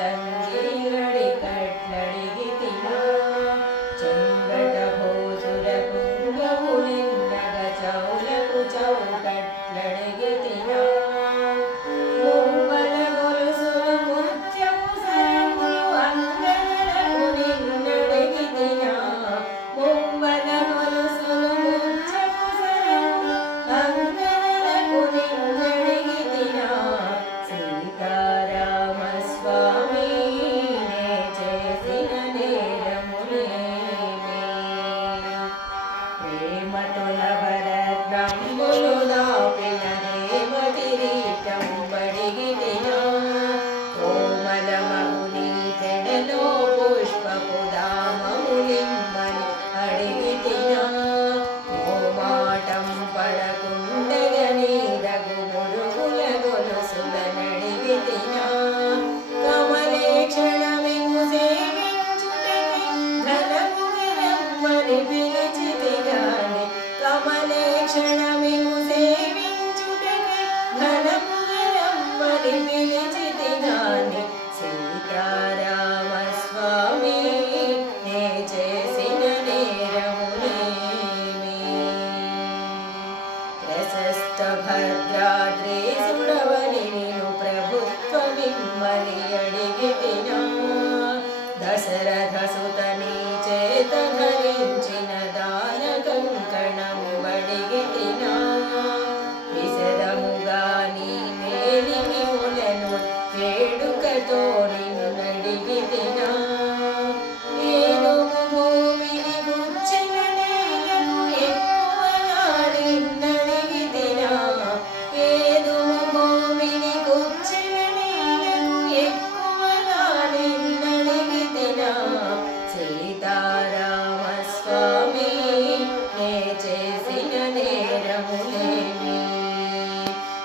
పాదాలంగీరడి కట్లడిగితినా చెంగట భోసులకు గౌలిన్నగ చౌలకు చౌకట్లడిగితినా మువ్వల గొలుసులు ముత్యపు సరములు అంగనలకు నిన్నడిగితినా మువ్వల గొలుసులు ముత్యపు సరములు అంగనలకు నిన్నడిగితినా సీతారామ స్వామి నే చేసిన నేరములేమి ప్రేమతో నవరత్నంబులు దాపిన దేవకిరీటం బడిగితినా కోమలమగు నీ తెడలో పుష్పపు దామములిమ్మని అడిగితినా మోమాటం పడకుండగ నీదగు మురుగుల గొలుసులనడిగితినా కమలేక్షణమిగు సేవించుటకై ఘనముగరమ్మని పిలిచితిగాని కమలేక్షణమిగు సేవించుటకై ఘనముగరమ్మని పిలిచితిగాని సీతారామ స్వామి నే చేసిన నేరములేమి ప్రశస్త భద్రాద్రీసుడవని నిను ప్రభుత్వమిమ్మని అడిగితినా దశరథ సుత నీ చేత ధరించిన దాన కంకణం బడిగితినా విశదముగా నీ మేలిమిములను వేడుకతో నిన్నడిగితినా ఏనుగు భూమిని గుచ్చిన నేలకు ఎక్కువగా నిన్నడిగితినా ఏనుగు భూమిని గుచ్చిన నేలకు ఎక్కువగా నిన్నడిగితినా సీతారామ స్వామి నే చేసిన నేరములేమి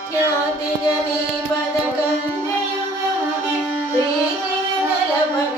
ఖ్యాతిగా నీ పద కన్యయుగముని ప్రీతిగా నలమగ